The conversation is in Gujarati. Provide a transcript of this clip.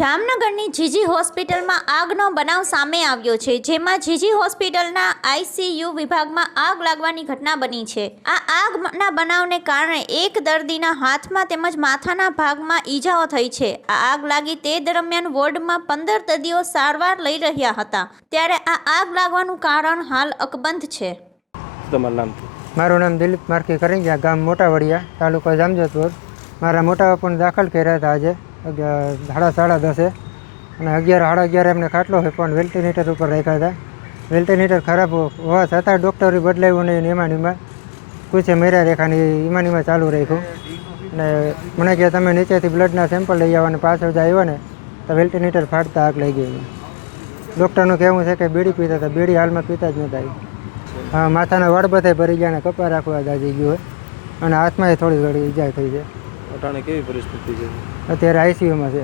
જામનગરની જીજી હોસ્પિટલમાં આગનો બનાવ સામે આવ્યો છે, જેમાં જીજી હોસ્પિટલના આઈસીયુ વિભાગમાં આગ લાગવાની ઘટના બની છે। આ આગના બનાવને કારણે એક દર્દીના હાથમાં તેમજ માથાના ભાગમાં ઈજાઓ થઈ છે। આ આગ લાગી તે દરમિયાન વોર્ડમાં 15 દર્દીઓ સારવાર લઈ રહ્યા હતા, ત્યારે આ આગ લાગવાનું કારણ હાલ અકબંધ છે। તમારું નામ? મારું નામ દિલીપ માર્કી કરંગિયા, ગામ મોટાવડિયા, તાલુકો જામજોધપુર। મારા મોટા બાપુને દાખલ કર્યા હતા આજે 10:30 અને 11:30 એમને ખાટલો હોય પણ વેન્ટિલેટર ઉપર રાખ્યા હતા। વેન્ટિલેટર ખરાબ હોવા છતાં ડૉક્ટરે બદલાવ્યું નહીં, એમાં પૂછે મેરા રેખાની એમાં ચાલુ રાખ્યું અને મને કહે તમે નીચેથી બ્લડના સેમ્પલ લઈ આવવા અને પાછળ જ આવ્યો ને તો વેન્ટિલેટર ફાટતા આગ લાગી ગઈ। ડૉક્ટરનું કહેવું છે કે બીડી પીતા હતા, બીડી હાલમાં પીતા જ નહોતા। હા, માથાના વાળ બધા ભરી ગયા ને કપાળ રાખવા દાજી ગયું હોય અને હાથમાં થોડી ઘણી ઈજા થઈ છે। અટાણે કેવી પરિસ્થિતિ છે? અત્યારે આઈસીયુમાં છે।